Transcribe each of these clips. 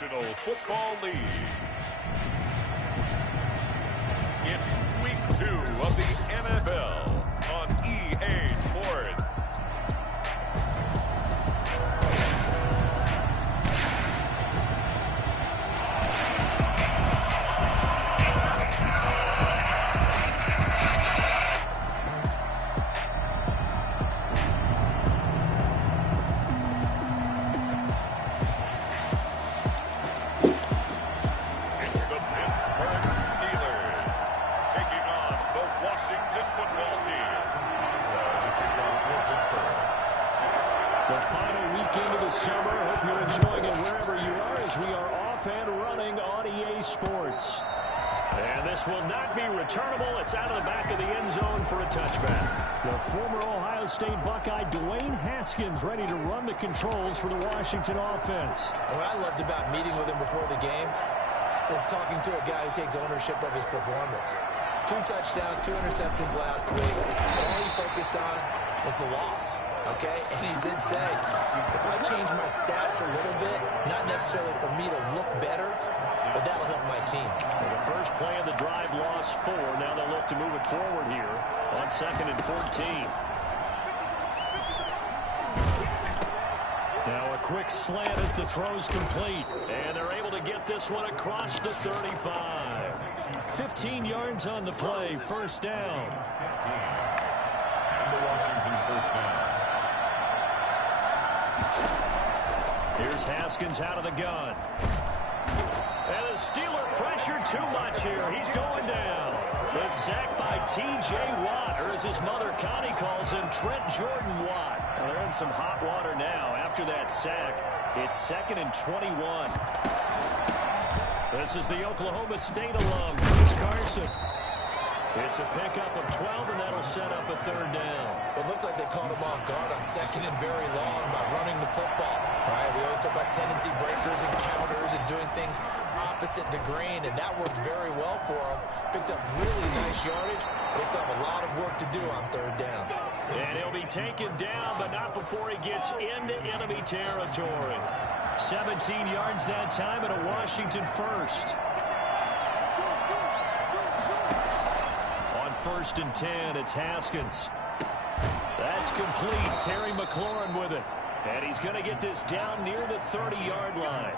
National Football League. It's week 2 of the NFL on EA Sports. Will not be returnable. It's out of the back of the end zone for a touchback. The former Ohio State Buckeye Dwayne Haskins ready to run the controls for the Washington offense. What I loved about meeting with him before the game was talking to a guy who takes ownership of his performance. 2 touchdowns, 2 interceptions last week. All he focused on was the loss, okay? And he did say, if I change my stats a little bit, not necessarily for me to look better, but that'll help my team. Well, the first play of the drive lost 4. Now they'll look to move it forward here on 2nd and 14. Now a quick slant as the throw's complete. And they're able to get this one across the 35. 15 yards on the play. First down. And the Washington first down. Here's Haskins out of the gun. And the Steeler pressured too much here. He's going down. The sack by T.J. Watt, or as his mother Connie calls him, Trent Jordan Watt. Well, they're in some hot water now. After that sack, it's 2nd and 21. This is the Oklahoma State alum, Chris Carson. It's a pickup of 12, and that'll set up a 3rd down. It looks like they caught him off guard on 2nd and very long by running the football. Right? We always talk about tendency breakers and counters and doing things opposite the grain, and that worked very well for him. Picked up really nice yardage. They still have a lot of work to do on 3rd down. And he'll be taken down, but not before he gets into enemy territory. 17 yards that time and a Washington first. On 1st and 10, it's Haskins. That's complete. Terry McLaurin with it. And he's going to get this down near the 30-yard line.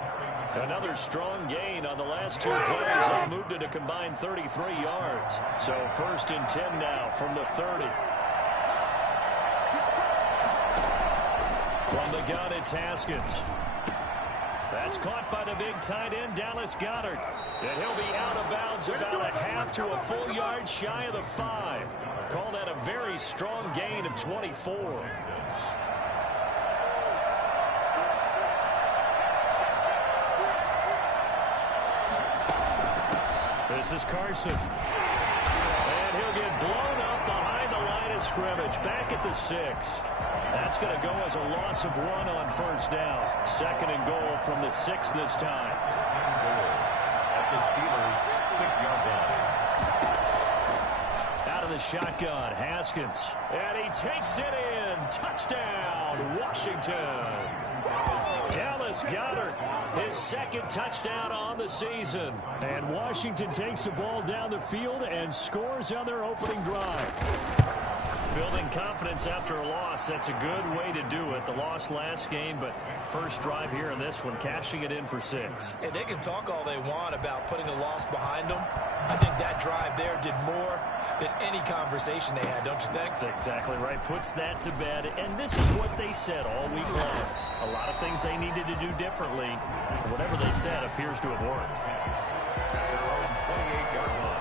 Another strong gain on the last 2 plays. They moved it a combined 33 yards. So 1st and 10 now from the 30. From the gun, it's Haskins. That's caught by the big tight end, Dallas Goedert. And he'll be out of bounds about a half to a full yard shy of the 5. Call that a very strong gain of 24. This is Carson. And he'll get blown up behind the line of scrimmage. Back at the 6. That's going to go as a loss of 1 on 1st down. 2nd and goal from the 6 this time. At the Steelers' 6-yard line. Out of the shotgun, Haskins. And he takes it in. Touchdown, Washington. Dallas Goedert, his 2nd touchdown on the season. And Washington takes the ball down the field and scores on their opening drive. Building confidence after a loss, that's a good way to do it. The loss last game, but first drive here in this one, cashing it in for 6. And they can talk all they want about putting a loss behind them. I think that drive there did more than any conversation they had, don't you think? That's exactly right. Puts that to bed. And this is what they said all week long. A lot of things they needed to do differently. Whatever they said appears to have worked. At their own 28-yard line.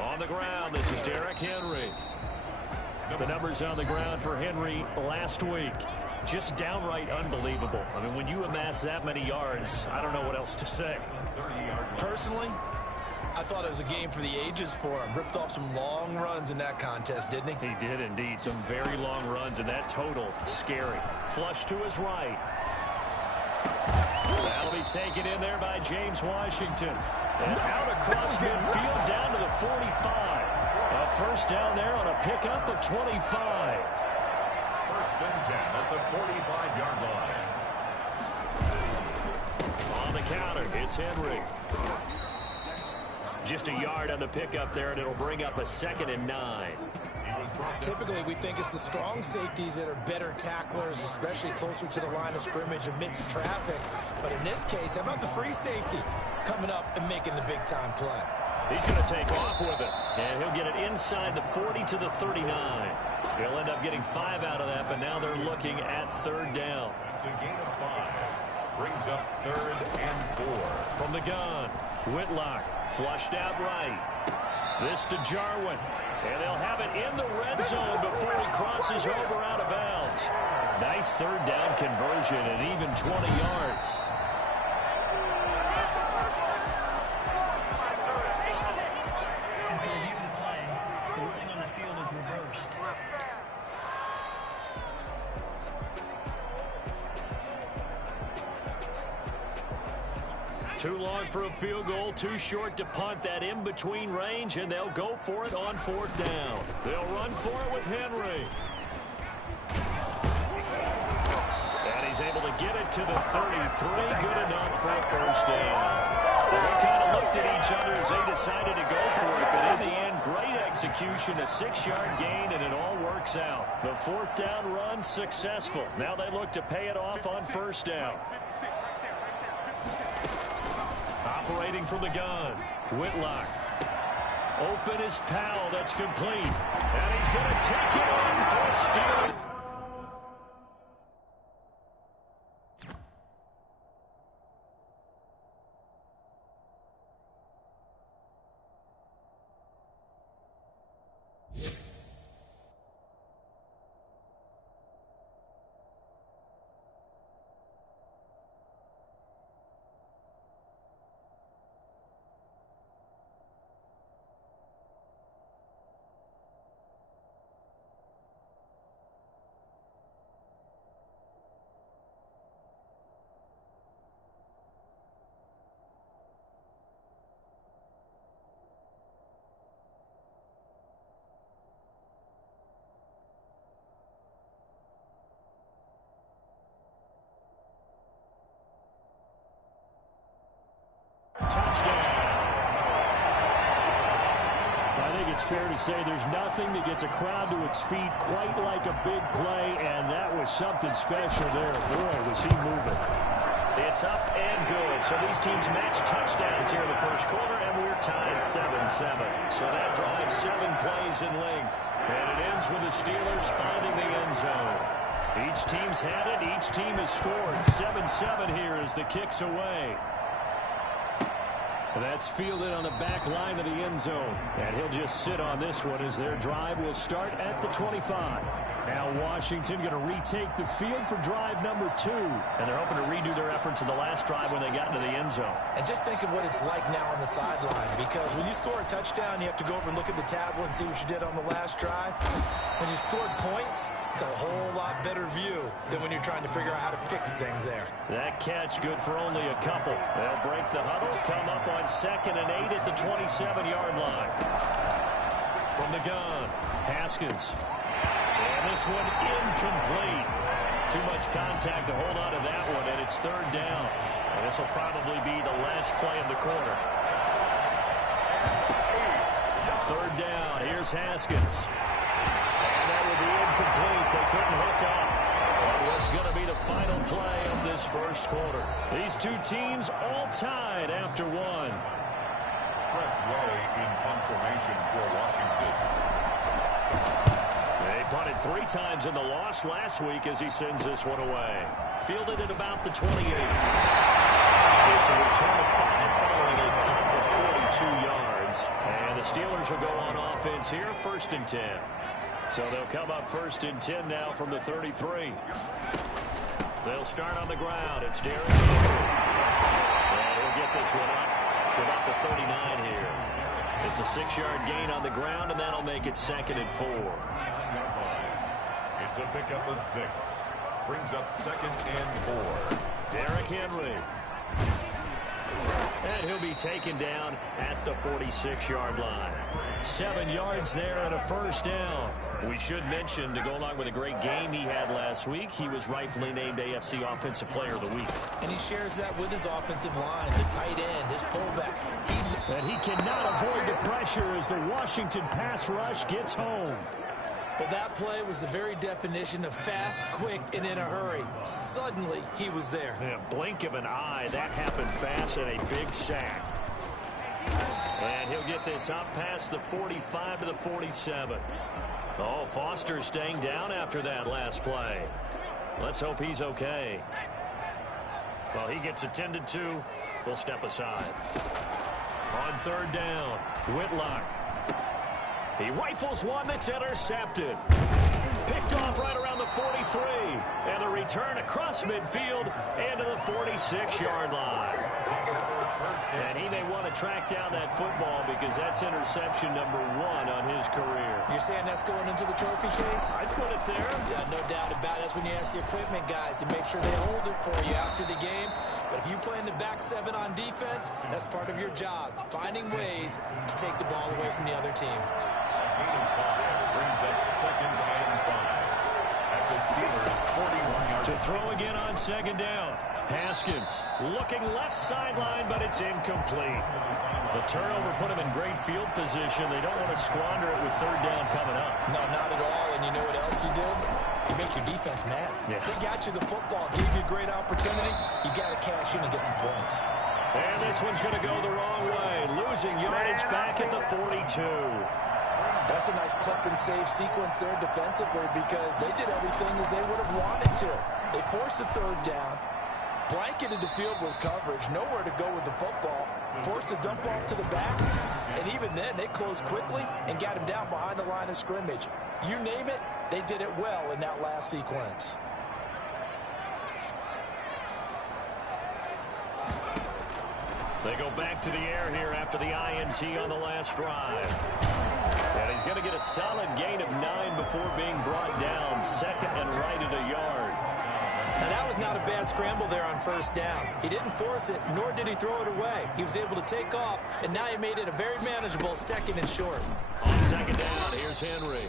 On the ground, this is Derrick Henry. The numbers on the ground for Henry last week. Just downright unbelievable. I mean, when you amass that many yards, I don't know what else to say. Personally, I thought it was a game for the ages for him. Ripped off some long runs in that contest, didn't he? He did indeed. Some very long runs, and that total, scary. Flush to his right. That'll be taken in there by James Washington. And out across midfield down to the 45. A first down there on a pickup of 25. First and 10 at the 45-yard line. On the counter, it's Henry. Just a yard on the pickup there, and it'll bring up a 2nd and 9. Typically, we think it's the strong safeties that are better tacklers, especially closer to the line of scrimmage amidst traffic. But in this case, how about the free safety coming up and making the big-time play? He's going to take off with it, and he'll get it inside the 40 to the 39. He'll end up getting 5 out of that, but now they're looking at 3rd down. It's a gain of 5. Brings up 3rd and 4. From the gun, Whitlock flushed out right. This to Jarwin. And they'll have it in the red zone before he crosses over out of bounds. Nice 3rd down conversion and even 20 yards. After review of the play, the ruling on the field is reversed. Too long for a field goal, too short to punt. That in-between range, and they'll go for it on 4th down. They'll run for it with Henry. And he's able to get it to the 33. Good enough for a first down. Well, they kind of looked at each other as they decided to go for it, but in the end, great execution, a 6-yard gain, and it all works out. The 4th down run successful. Now they look to pay it off on 1st down. Operating from the gun, Whitlock. Open is Powell. That's complete. And he's going to take it on for a steal. It's fair to say there's nothing that gets a crowd to its feet quite like a big play, and that was something special there. Boy, was he moving. It's up and good. So these teams match touchdowns here in the first quarter, and we're tied 7-7. So that drives 7 plays in length. And it ends with the Steelers finding the end zone. Each team's had it. Each team has scored. 7-7 here as the kick's away. That's fielded on the back line of the end zone. And he'll just sit on this one as their drive will start at the 25. Now Washington going to retake the field for drive number 2. And they're hoping to redo their efforts in the last drive when they got into the end zone. And just think of what it's like now on the sideline, because when you score a touchdown, you have to go over and look at the tablet and see what you did on the last drive. When you scored points, it's a whole lot better view than when you're trying to figure out how to fix things there. That catch good for only a couple. They'll break the huddle, come up on 2nd and 8 at the 27-yard line. From the gun, Haskins. And this one incomplete. Too much contact to hold on to that one, and it's 3rd down. And this will probably be the last play of the quarter. 3rd down, here's Haskins. And that will be incomplete. They couldn't hook up on what's going to be the final play of this first quarter. These two teams all tied after 1. Press way in punt formation for Washington. They punted 3 times in the loss last week as he sends this one away. Fielded at about the 28. It's a return of 5 following a punt of 42 yards. And the Steelers will go on offense here, 1st and 10. So they'll come up 1st and 10 now from the 33. They'll start on the ground. It's Derrick Henry. And he'll get this one up to about the 39 here. It's a 6-yard gain on the ground, and that'll make it 2nd and 4. It's a pickup of 6. Brings up 2nd and 4. Derrick Henry. And he'll be taken down at the 46-yard line. 7 yards there and a first down. We should mention, to go along with a great game he had last week, he was rightfully named AFC Offensive Player of the Week. And he shares that with his offensive line, the tight end, his fullback. And he cannot avoid the pressure as the Washington pass rush gets home. Well, that play was the very definition of fast, quick, and in a hurry. Suddenly, he was there. In a blink of an eye, that happened fast and a big sack. And he'll get this up past the 45 to the 47. Oh, Foster staying down after that last play. Let's hope he's okay. Well, he gets attended to. We'll step aside. On 3rd down, Whitlock. He rifles one that's intercepted. Picked off right around the 43. And the return across midfield into the 46-yard line. And he may want to track down that football because that's interception number 1 on his career. You're saying that's going into the trophy case? I'd put it there. Yeah, no doubt about it. That's when you ask the equipment guys to make sure they hold it for you after the game. But if you play in the back 7 on defense, that's part of your job, finding ways to take the ball away from the other team. Brings up 2nd and 5. At the Steelers' 41-yard. To throw again on 2nd down. Haskins looking left sideline, but it's incomplete. The turnover put him in great field position. They don't want to squander it with 3rd down coming up. No, not at all. And you know what else you did? You make your defense mad. Yeah. They got you the football, gave you a great opportunity. You got to cash in and get some points. And this one's going to go the wrong way. Losing yardage back at the 42. That's a nice clip and save sequence there defensively because they did everything as they would have wanted to. They forced the 3rd down, blanketed the field with coverage, nowhere to go with the football, forced the dump off to the back, and even then they closed quickly and got him down behind the line of scrimmage. You name it, they did it well in that last sequence. They go back to the air here after the INT on the last drive. And he's going to get a solid gain of 9 before being brought down. 2nd and right at a yard. Now, that was not a bad scramble there on 1st down. He didn't force it, nor did he throw it away. He was able to take off, and now he made it a very manageable 2nd and short. On 2nd down, here's Henry.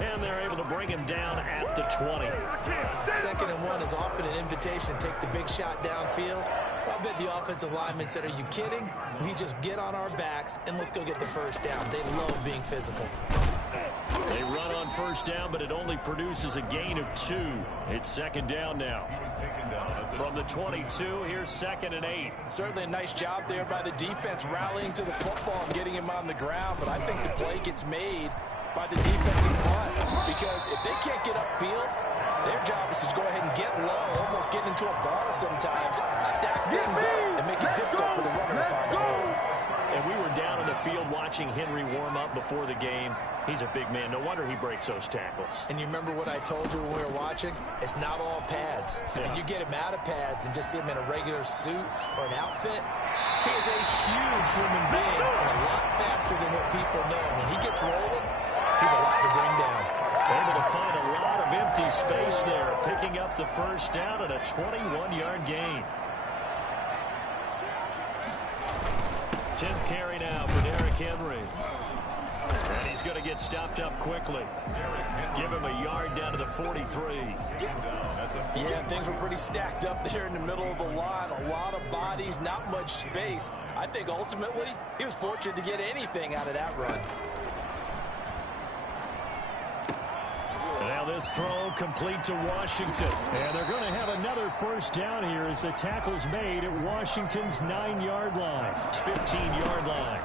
And they're able to bring him down at the 20. 2nd and 1 is often an invitation to take the big shot downfield. I bet the offensive lineman said, are you kidding? We just get on our backs, and let's go get the 1st down. They love being physical. They run on 1st down, but it only produces a gain of 2. It's 2nd down now. From the 22, here's 2nd and 8. Certainly a nice job there by the defense rallying to the football and getting him on the ground, but I think the play gets made by the defensive front because if they can't get upfield, their job is to go ahead and get low, almost get into a ball sometimes, stack things up, and make it difficult for the runner to find goal. And we were down in the field watching Henry warm up before the game. He's a big man. No wonder he breaks those tackles. And you remember what I told you when we were watching? It's not all pads. Yeah. When you get him out of pads and just see him in a regular suit or an outfit, he is a huge human being and a lot faster than what people know. When he gets rolling, he's a lot to bring down. Able to find a lot of empty space there, picking up the 1st down and a 21-yard gain. 10th carry now for Derrick Henry. And he's going to get stopped up quickly. Give him a yard down to the 43. Yeah, things were pretty stacked up there in the middle of the line. A lot of bodies, not much space. I think ultimately he was fortunate to get anything out of that run. Now this throw complete to Washington. And they're going to have another 1st down here as the tackle's made at Washington's 9-yard line. 15-yard line.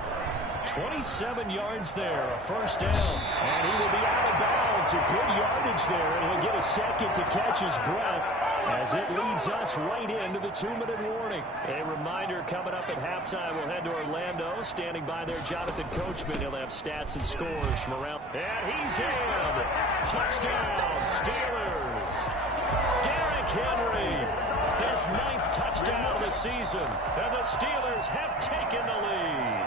27 yards there, a 1st down. And he will be out of bounds. A good yardage there, and he'll get a second to catch his breath as it leads us right into the 2-minute warning. A reminder coming up at halftime, we'll head to Orlando. Standing by there, Jonathan Coachman. He'll have stats and scores from around. And he's in. Touchdown, Steelers. Derrick Henry has his 9th touchdown of the season, and the Steelers have taken the lead.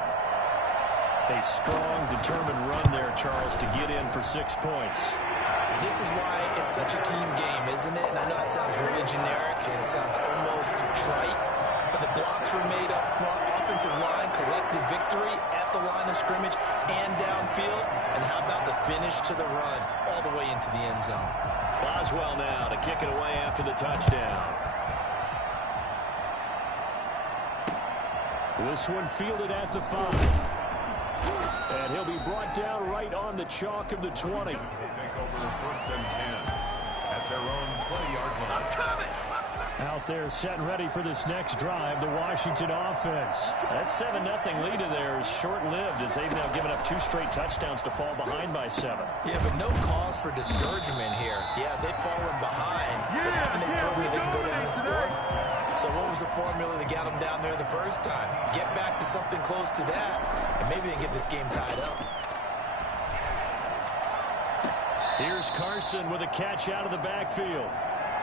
A strong, determined run there, Charles, to get in for 6 points. This is why it's such a team game, isn't it? And I know that sounds really generic, and it sounds almost trite, but the blocks were made up front, offensive line, collective victory at the line of scrimmage and downfield. And how about the finish to the run all the way into the end zone? Boswell now to kick it away after the touchdown. This one fielded at the 5. And he'll be brought down right on the chalk of the 20. Take over 1st and 10 at their own 20-yard line. I'm coming. Out there set and ready for this next drive, the Washington offense. That 7-0 lead of theirs short-lived as they've now given up 2 straight touchdowns to fall behind by 7. Yeah, but no cause for discouragement here. Yeah, they've fallen behind, but haven't they proven they can go down and score? So what was the formula that got them down there the first time? Get back to something close to that, and maybe they can get this game tied up. Here's Carson with a catch out of the backfield.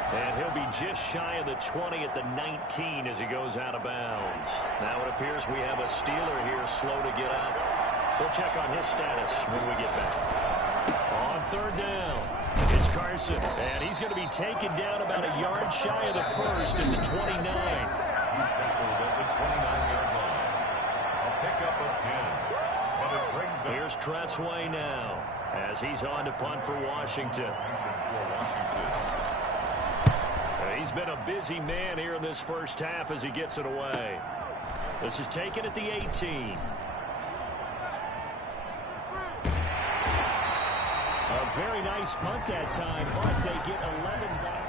And he'll be just shy of the 20 at the 19 as he goes out of bounds. Now it appears we have a Steeler here slow to get up. We'll check on his status when we get back. On 3rd down, it's Carson. And he's going to be taken down about a yard shy of the 1st at the 29. He's tackled at the 29-yard line. A pickup of 10. But it brings up. Here's Tressway now as he's on to punt for Washington. He's been a busy man here in this first half as he gets it away. This is taken at the 18. A very nice punt that time, but they get 11 back.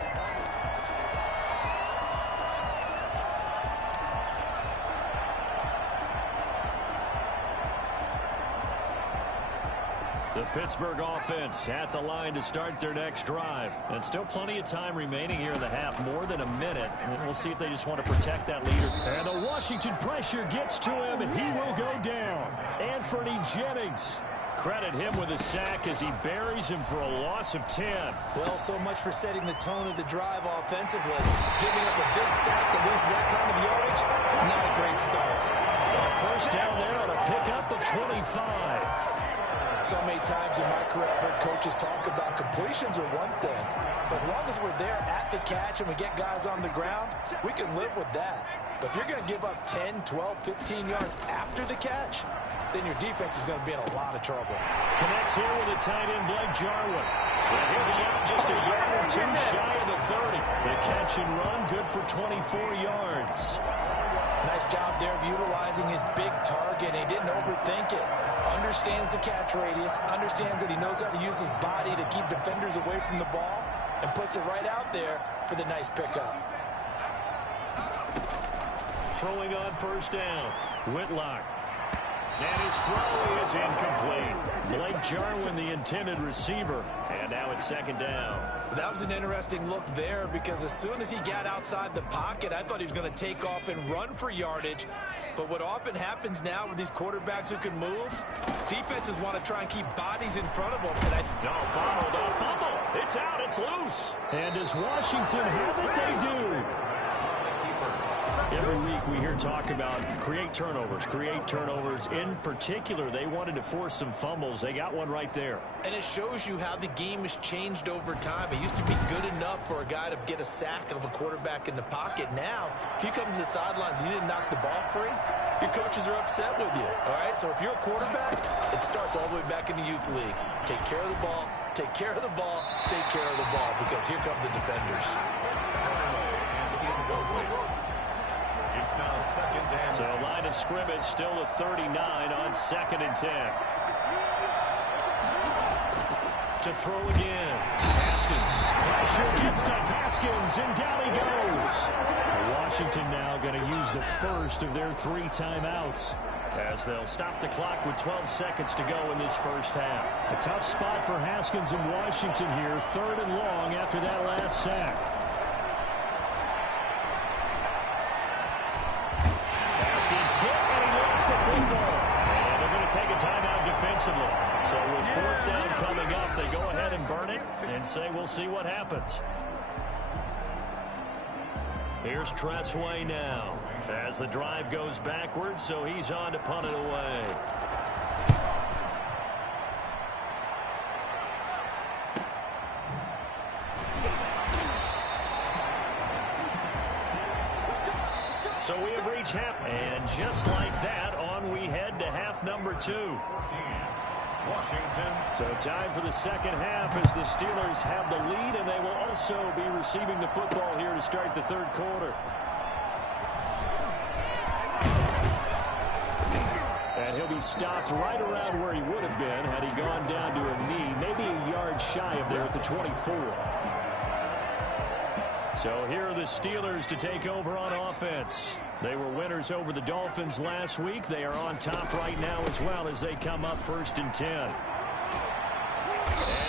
The Pittsburgh offense at the line to start their next drive. And still plenty of time remaining here in the half, more than a minute. And we'll see if they just want to protect that leader. And the Washington pressure gets to him, and he will go down. Anthony Jennings. Credit him with a sack as he buries him for a loss of 10. Well, so much for setting the tone of the drive offensively. Giving up a big sack that loses that kind of yardage, not a great start. First down there on a pickup of 25. So many times in my career, I've heard coaches talk about completions are one thing. But as long as we're there at the catch and we get guys on the ground, we can live with that. But if you're going to give up 10, 12, 15 yards after the catch, then your defense is going to be in a lot of trouble. Connects here with a tight end, Blake Jarwin. And he'll be out just a yard or 2 shy of the 30. The catch and run, good for 24 yards. Nice job there of utilizing his big target. He didn't overthink it. Understands the catch radius, understands that he knows how to use his body to keep defenders away from the ball, and puts it right out there for the nice pickup. Throwing on first down, Whitlock. And his throw is incomplete. Blake Jarwin, the intended receiver. And now it's 2nd down. That was an interesting look there because as soon as he got outside the pocket, I thought he was going to take off and run for yardage. But what often happens now with these quarterbacks who can move, defenses want to try and keep bodies in front of them. And fumble. It's out. It's loose. And does Washington have it? They do. Every week we hear talk about create turnovers. In particular, they wanted to force some fumbles. They got one right there. And it shows you how the game has changed over time. It used to be good enough for a guy to get a sack of a quarterback in the pocket. Now, if you come to the sidelines and you didn't knock the ball free, your coaches are upset with you. All right, so if you're a quarterback, it starts all the way back in the youth leagues. Take care of the ball, take care of the ball, take care of the ball, because here come the defenders. It's now 2nd and. So line of scrimmage still a 39 on 2nd and 10. To throw again. Haskins. Pressure gets to Haskins, and down he goes. Washington now going to use the first of their 3 timeouts as they'll stop the clock with 12 seconds to go in this first half. A tough spot for Haskins in Washington here. 3rd and long after that last sack. And they're going to take a timeout defensively. So with 4th down coming up, they go ahead and burn it and say we'll see what happens. Here's Tressway now as the drive goes backwards, so he's on to punt it away. So we have reached half, and just like that, on we head to half number 2. Washington. So time for the second half as the Steelers have the lead, and they will also be receiving the football here to start the third quarter. And he'll be stopped right around where he would have been had he gone down to a knee, maybe a yard shy of there at the 24. So here are the Steelers to take over on offense. They were winners over the Dolphins last week. They are on top right now as well as they come up 1st and 10. And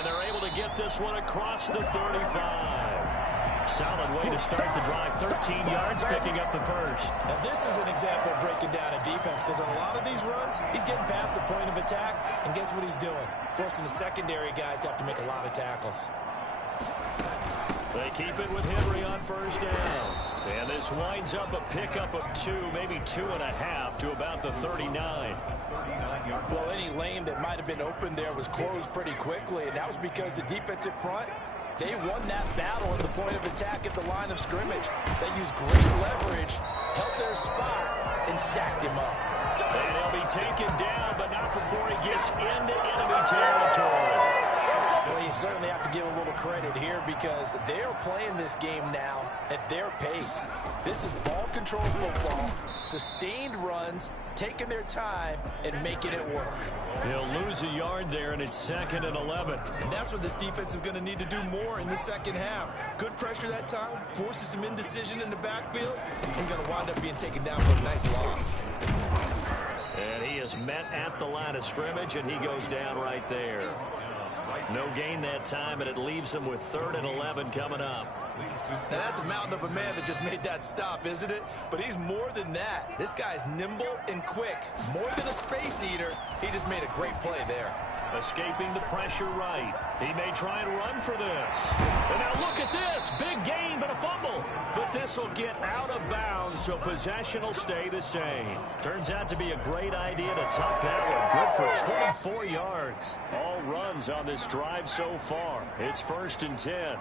they're able to get this one across the 35. Solid way to start the drive. 13 yards, picking up the first. Now this is an example of breaking down a defense, because on a lot of these runs, he's getting past the point of attack, and guess what he's doing? Forcing the secondary guys to have to make a lot of tackles. They keep it with Henry on 1st down. And this winds up a pickup of 2, maybe 2.5 to about the 39. Well, any lane that might have been open there was closed pretty quickly, and that was because the defensive front, they won that battle at the point of attack at the line of scrimmage. They used great leverage, held their spot, and stacked him up. And he'll be taken down, but not before he gets into enemy territory. Well, you certainly have to give a little credit here because they're playing this game now at their pace. This is ball control football, sustained runs, taking their time, and making it work. He'll lose a yard there, and it's 2nd and 11. And that's what this defense is going to need to do more in the second half. Good pressure that time, forces some indecision in the backfield. He's going to wind up being taken down for a nice loss. And he is met at the line of scrimmage, and he goes down right there. No gain that time, and it leaves him with 3rd and 11 coming up. Now that's a mountain of a man that just made that stop, isn't it? But he's more than that. This guy's nimble and quick. More than a space eater, he just made a great play there. Escaping the pressure right. He may try and run for this. And now look at this. Big gain, but a fumble. But this will get out of bounds, so possession will stay the same. Turns out to be a great idea to tuck that one. Good for 24 yards. All runs on this drive so far. It's 1st and 10.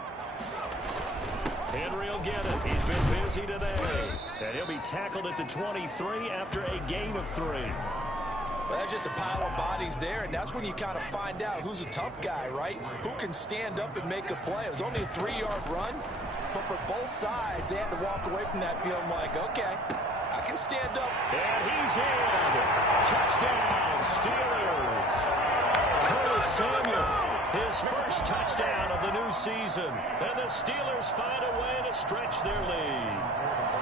Henry will get it. He's been busy today. And he'll be tackled at the 23 after a gain of 3. Well, that's just a pile of bodies there, and that's when you kind of find out who's a tough guy, right? Who can stand up and make a play. It was only a 3-yard run, but for both sides, they had to walk away from that feeling like, okay, I can stand up. And he's in. Touchdown, Steelers. Curtis Samuel, his first touchdown of the new season. And the Steelers find a way to stretch their lead.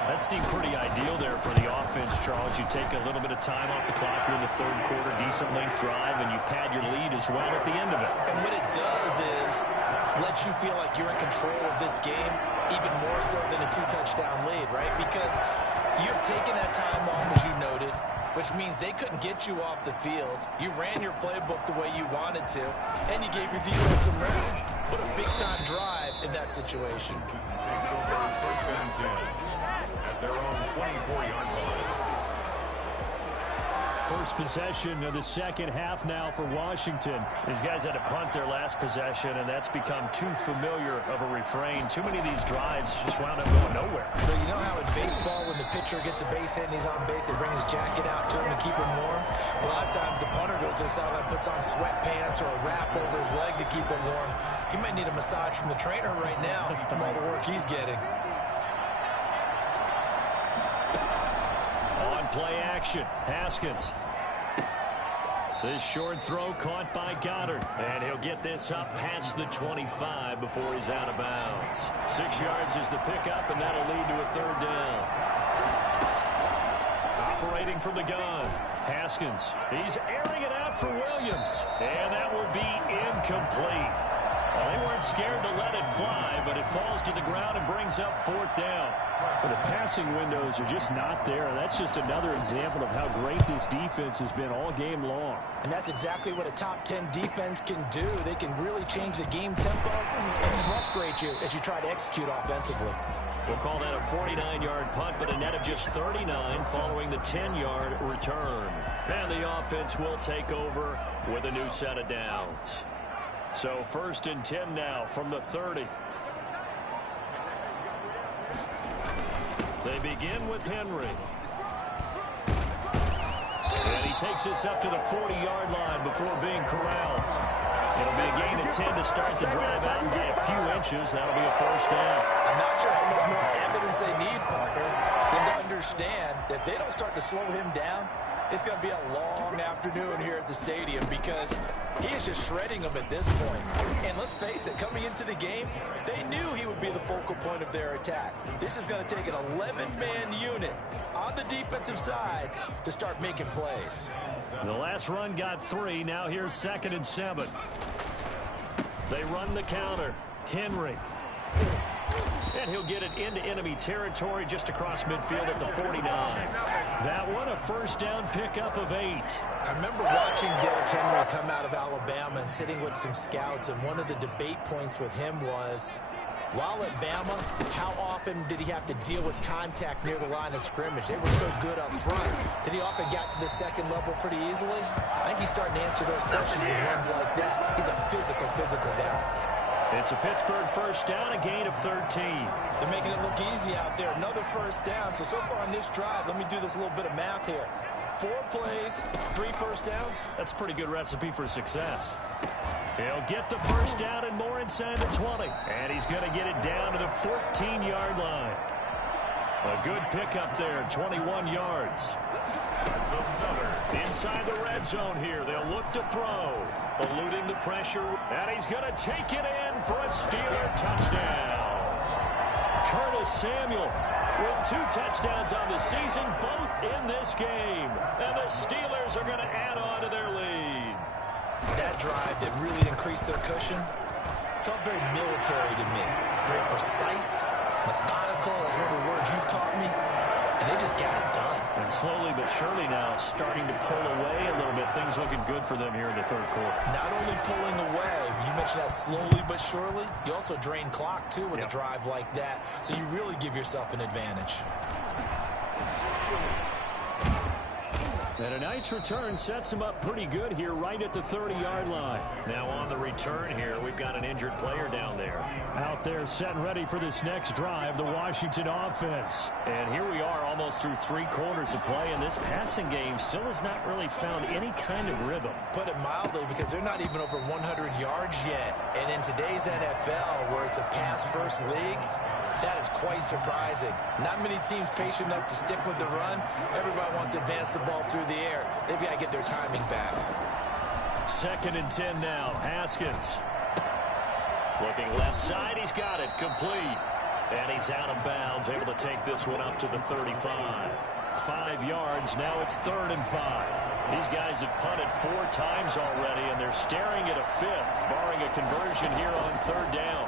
That seemed pretty ideal there for the offense, Charles. You take a little bit of time off the clock here in the third quarter, decent length drive, and you pad your lead as well at the end of it. And what it does is let you feel like you're in control of this game, even more so than a 2-touchdown lead, right? Because you've taken that time off, as you noted, which means they couldn't get you off the field. You ran your playbook the way you wanted to, and you gave your defense some rest. What a big-time drive in that situation. Takes over 1st and 10 at their own 24-yard line. First possession of the second half now for Washington. These guys had to punt their last possession, and that's become too familiar of a refrain. Too many of these drives just wound up going nowhere. So you know how in baseball, when the pitcher gets a base hit and he's on base, they bring his jacket out to him to keep him warm? A lot of times the punter goes to the sideline, puts on sweatpants or a wrap over his leg to keep him warm. He might need a massage from the trainer right now from all the work he's getting. On play action, Haskins. This short throw caught by Goddard. And he'll get this up past the 25 before he's out of bounds. 6 yards is the pickup, and that'll lead to a 3rd down. Operating from the gun, Haskins. He's airing it out for Williams. And that will be incomplete. Well, they weren't scared to let it fly, but it falls to the ground and brings up 4th down. The passing windows are just not there. That's just another example of how great this defense has been all game long. And that's exactly what a top 10 defense can do. They can really change the game tempo and frustrate you as you try to execute offensively. We'll call that a 49-yard punt, but a net of just 39 following the 10-yard return. And the offense will take over with a new set of downs. So 1st and 10 now from the 30. They begin with Henry. And he takes this up to the 40-yard line before being corralled. It'll be a gain of 10 to start the drive out by a few inches. That'll be a 1st down. I'm not sure how much more evidence they need, partner, than to understand that if they don't start to slow him down, it's going to be a long afternoon here at the stadium because he is just shredding them at this point. And let's face it, coming into the game, they knew he would be the focal point of their attack. This is going to take an 11-man unit on the defensive side to start making plays. The last run got 3. Now here's 2nd and 7. They run the counter. Henry. And he'll get it into enemy territory just across midfield at the 49. That one, a 1st down pickup of 8. I remember watching Derrick Henry come out of Alabama and sitting with some scouts, and one of the debate points with him was, while at Bama, how often did he have to deal with contact near the line of scrimmage? They were so good up front that he often got to the 2nd level pretty easily. I think he's starting to answer those questions with runs like that. He's a physical guy. It's a Pittsburgh 1st down, a gain of 13. They're making it look easy out there. Another 1st down. So far on this drive, let me do this little bit of math here. 4 plays, 3 1st downs. That's a pretty good recipe for success. He'll get the 1st down and more inside the 20. And he's going to get it down to the 14-yard line. A good pickup there, 21 yards. Inside the red zone here, they'll look to throw. Eluding the pressure, and he's going to take it in for a Steeler touchdown. Curtis Samuel with 2 touchdowns on the season, both in this game. And the Steelers are going to add on to their lead. That drive that really increased their cushion felt very military to me. Very precise, methodical, that's one of the words you've taught me. And they just got it done. And slowly but surely now starting to pull away a little bit. Things looking good for them here in the 3rd quarter. Not only pulling away, you mentioned that slowly but surely, you also drain clock too with a drive like that. So you really give yourself an advantage. And a nice return sets him up pretty good here right at the 30-yard line. Now on the return here, we've got an injured player down there. Out there set and ready for this next drive, the Washington offense. And here we are almost through 3 quarters of play, and this passing game still has not really found any kind of rhythm. Put it mildly, because they're not even over 100 yards yet. And in today's NFL, where it's a pass-first league, that is quite surprising. Not many teams patient enough to stick with the run. Everybody wants to advance the ball through the air. They've got to get their timing back. 2nd and 10 now. Haskins. Looking left side. He's got it. Complete. And he's out of bounds. Able to take this one up to the 35. 5 yards. Now it's 3rd and 5. These guys have punted 4 times already, and they're staring at a 5th, barring a conversion here on 3rd down.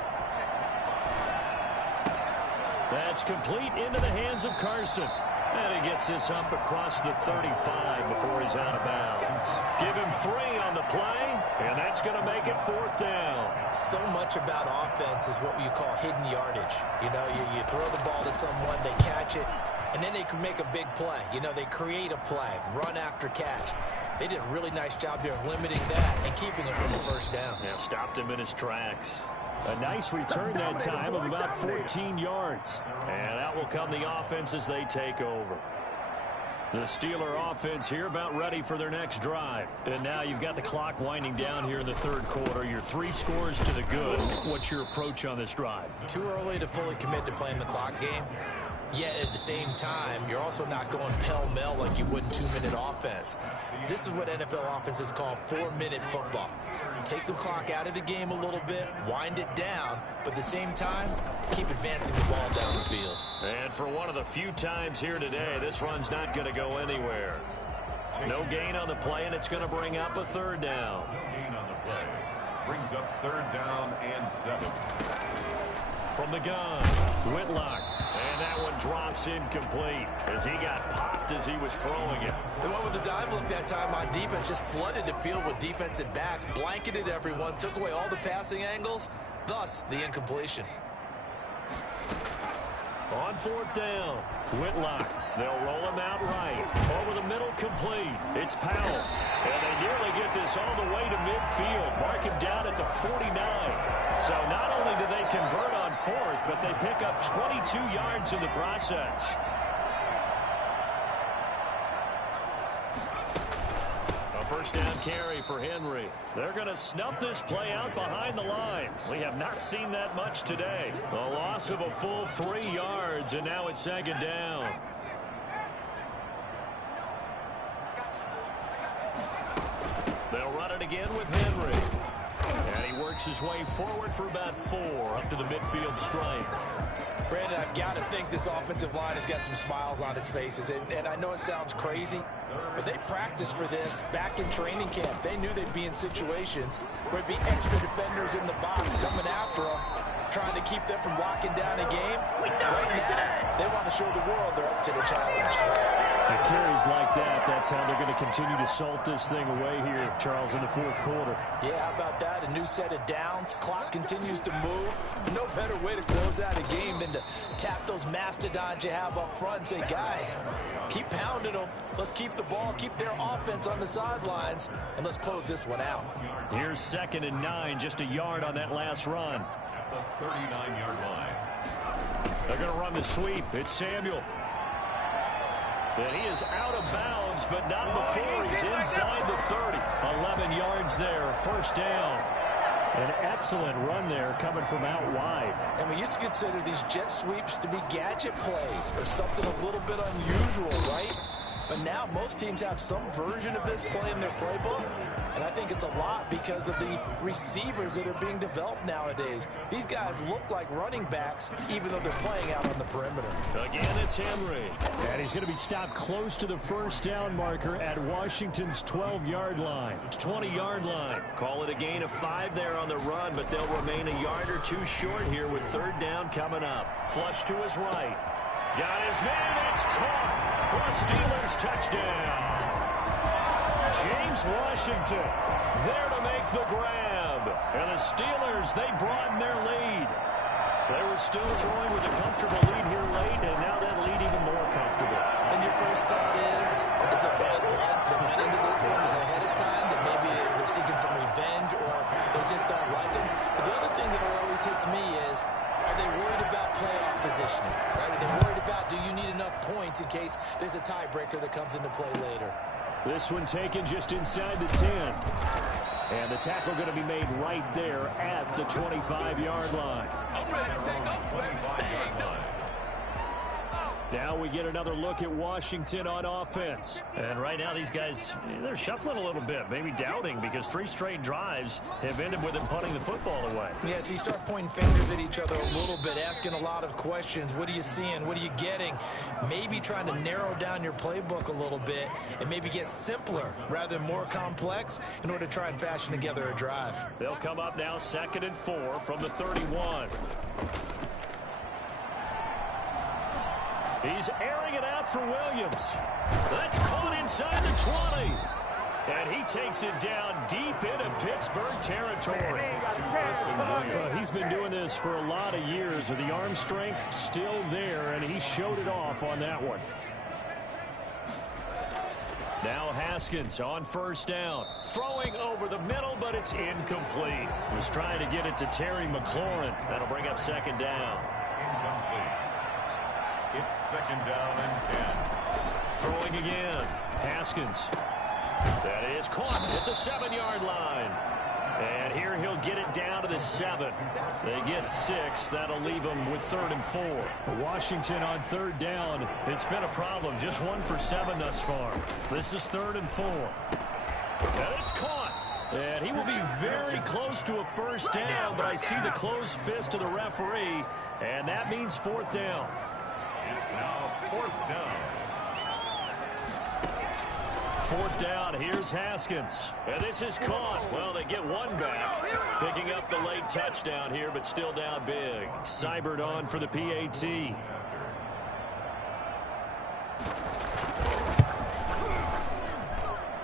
That's complete into the hands of Carson. And he gets this up across the 35 before he's out of bounds. Give him 3 on the play, and that's going to make it 4th down. So much about offense is what you call hidden yardage. You know, you throw the ball to someone, they catch it, and then they can make a big play. You know, they create a play, run after catch. They did a really nice job there of limiting that and keeping him from the 1st down. Yeah, stopped him in his tracks. A nice return that time of about 14 yards. And out will come the offense as they take over. The Steeler offense here about ready for their next drive. And now you've got the clock winding down here in the 3rd quarter. Your 3 scores to the good. What's your approach on this drive? Too early to fully commit to playing the clock game. Yet at the same time, you're also not going pell-mell like you would in 2-minute offense. This is what NFL offenses call 4-minute football. Take the clock out of the game a little bit, wind it down, but at the same time, keep advancing the ball down the field. And for one of the few times here today, this run's not going to go anywhere. No gain on the play, and it's going to bring up a 3rd down. No gain on the play. Brings up 3rd down and 7. From the gun, Whitlock. And that one drops incomplete as he got popped as he was throwing it. The one with the dive look that time on defense just flooded the field with defensive backs, blanketed everyone, took away all the passing angles, thus the incompletion. On fourth down, Whitlock. They'll roll him out right. Over the middle, complete. It's Powell. And they nearly get this all the way to midfield. Mark him down at the 49. So not only do they convert on fourth, but they pick up 22 yards in the process. First down carry for Henry. They're going to snuff this play out behind the line. We have not seen that much today. A loss of a full 3 yards, and now it's second down. They'll run it again with Henry. And he works his way forward for about 4 up to the midfield stripe. Brandon, I've got to think this offensive line has got some smiles on its faces. And I know it sounds crazy, but they practiced for this back in training camp. They knew they'd be in situations where there'd be extra defenders in the box coming after them, trying to keep them from locking down a game. Right now, they want to show the world they're up to the challenge. The carries like that, that's how they're going to continue to salt this thing away here, Charles, in the fourth quarter. Yeah, how about that? A new set of downs. Clock continues to move. No better way to close out a game than to tap those mastodons you have up front and say, guys, keep pounding them. Let's keep the ball, keep their offense on the sidelines, and let's close this one out. Here's 2nd and 9, just a yard on that last run. At the 39-yard line. They're going to run the sweep. It's Samuel. And he is out of bounds, but not before he's inside the 30. 11 yards there, first down. An excellent run there coming from out wide. And we used to consider these jet sweeps to be gadget plays or something a little bit unusual, right? But now most teams have some version of this play in their playbook. And I think it's a lot because of the receivers that are being developed nowadays. These guys look like running backs, even though they're playing out on the perimeter. Again, it's Henry. And he's going to be stopped close to the first down marker at Washington's 12-yard line. 20-yard line. Call it a gain of 5 there on the run, but they'll remain a yard or 2 short here with third down coming up. Flush to his right. Got his man. It's caught for a Steelers touchdown. James Washington there to make the grab. And the Steelers, they broaden their lead. They were still throwing with a comfortable lead here late, and now that lead even more comfortable. And your first thought is there bad blood that went into this one ahead of time, that maybe they're seeking some revenge or they just don't like him? But the other thing that always hits me is, are they worried about playoff positioning? Right? Are they worried about, do you need enough points in case there's a tiebreaker that comes into play later? This one taken just inside the 10. And the tackle going to be made right there at the 25-yard line. Now we get another look at Washington on offense. And right now these guys, they're shuffling a little bit, maybe doubting, because 3 straight drives have ended with them punting the football away. Yeah, so you start pointing fingers at each other a little bit, asking a lot of questions. What are you seeing? What are you getting? Maybe trying to narrow down your playbook a little bit and maybe get simpler rather than more complex in order to try and fashion together a drive. They'll come up now 2nd and 4 from the 31. He's airing it out for Williams. That's caught inside the 20. And he takes it down deep into Pittsburgh territory. He's been doing this for a lot of years with the arm strength still there, and he showed it off on that one. Now Haskins on first down. Throwing over the middle, but it's incomplete. Was trying to get it to Terry McLaurin. That'll bring up 2nd down. Incomplete. It's 2nd down and 10. Throwing again. Haskins. That is caught at the 7-yard line. And here he'll get it down to the 7. They get 6. That'll leave them with 3rd and 4. Washington on 3rd down. It's been a problem. Just 1 for 7 thus far. This is 3rd and 4. And it's caught. And he will be very close to a first down, but I see the closed fist of the referee, and that means 4th down. It's now 4th down. 4th down, here's Haskins. And this is caught. Well, they get 1 back. Picking up the late touchdown here, but still down big. Seibert on for the PAT.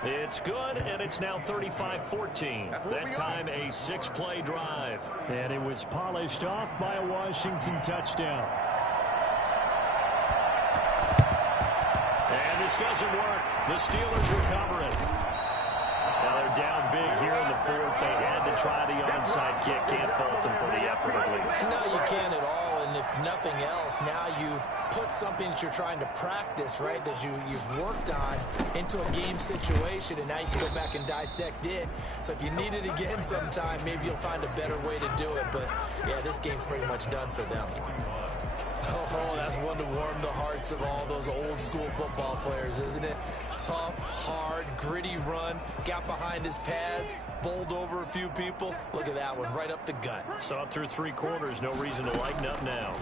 It's good, and it's now 35-14. That time a 6-play drive. And it was polished off by a Washington touchdown. this doesn't work. The Steelers recover it. Now they're down big here in the fourth. They had to try the onside kick. Can't fault them for the effort, at least. No, you can't at all. And if nothing else, now you've put something that you're trying to practice, right, that you've worked on into a game situation, and now you can go back and dissect it. So if you need it again sometime, maybe you'll find a better way to do it. But, yeah, this game's pretty much done for them. Oh, that's one to warm the hearts of all those old-school football players, isn't it? Tough, hard, gritty run, got behind his pads, bowled over a few people. Look at that one, right up the gut. Saw it through 3 quarters, no reason to lighten up now.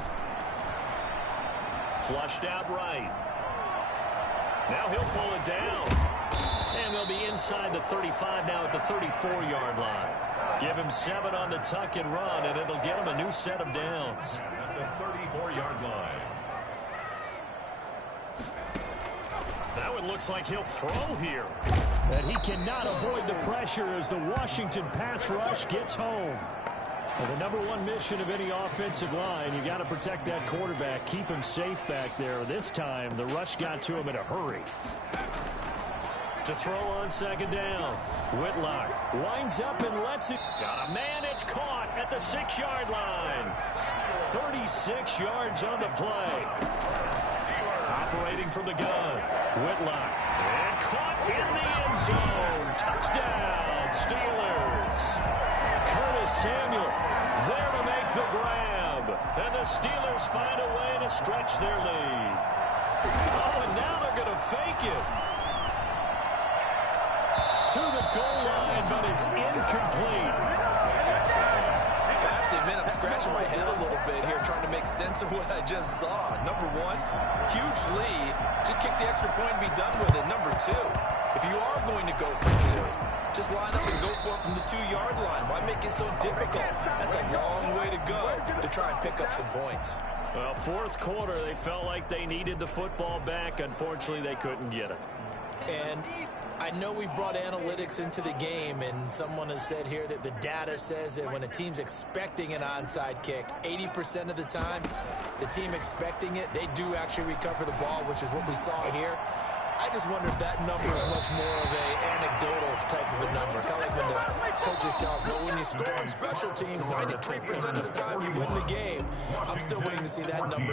Flushed out right. Now he'll pull it down. And they'll be inside the 35 now at the 34-yard line. Give him 7 on the tuck and run, and it'll get him a new set of downs. At the 34-yard line. Now it looks like he'll throw here. And he cannot avoid the pressure as the Washington pass rush gets home. Well, the number one mission of any offensive line, you got to protect that quarterback, keep him safe back there. This time, the rush got to him in a hurry. To throw on second down. Whitlock winds up and lets it. Got a man, it's caught at the 6-yard line. 36 yards on the play. Operating from the gun. Whitlock. And caught in the end zone. Touchdown, Steelers. Curtis Samuel there to make the grab. And the Steelers find a way to stretch their lead. Oh, and now they're going to fake it. To the goal line, but it's incomplete. I have to admit, I'm scratching my head a little bit here, trying to make sense of what I just saw. Number one, huge lead. Just kick the extra point and be done with it. Number two, if you are going to go for 2, just line up and go for it from the 2-yard line. Why make it so difficult? That's a long way to go to try and pick up some points. Well, fourth quarter, they felt like they needed the football back. Unfortunately, they couldn't get it. And I know we brought analytics into the game, and someone has said here that the data says that when a team's expecting an onside kick, 80% of the time, the team expecting it, they do actually recover the ball, which is what we saw here. I just wonder if that number is much more of a anecdotal type of a number. Kind of like when the coaches tell us, well, when you score on special teams, 93% of the time you win the game. I'm still waiting to see that number.